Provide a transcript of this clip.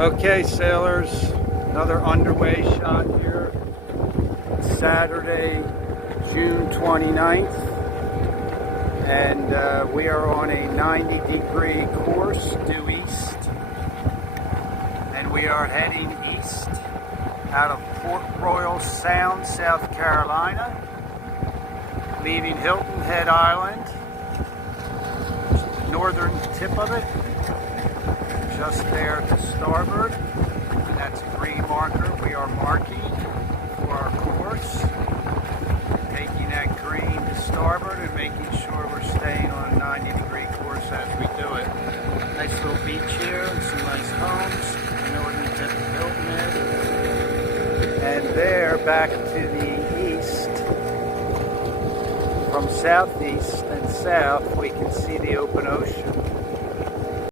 Okay, sailors, another underway shot here. Saturday, June 29th, and we are on a 90-degree course due east, and we are heading east out of Port Royal Sound, South Carolina, leaving Hilton Head Island, northern tip of it, just there to starboard, and that's a green marker we are marking for our course, taking that green to starboard and making sure we're staying on a 90-degree course as we do it. Nice little beach here, some nice homes, northern tip of Hilton Head, and there back to the east, from southeast and south, we can see the open ocean.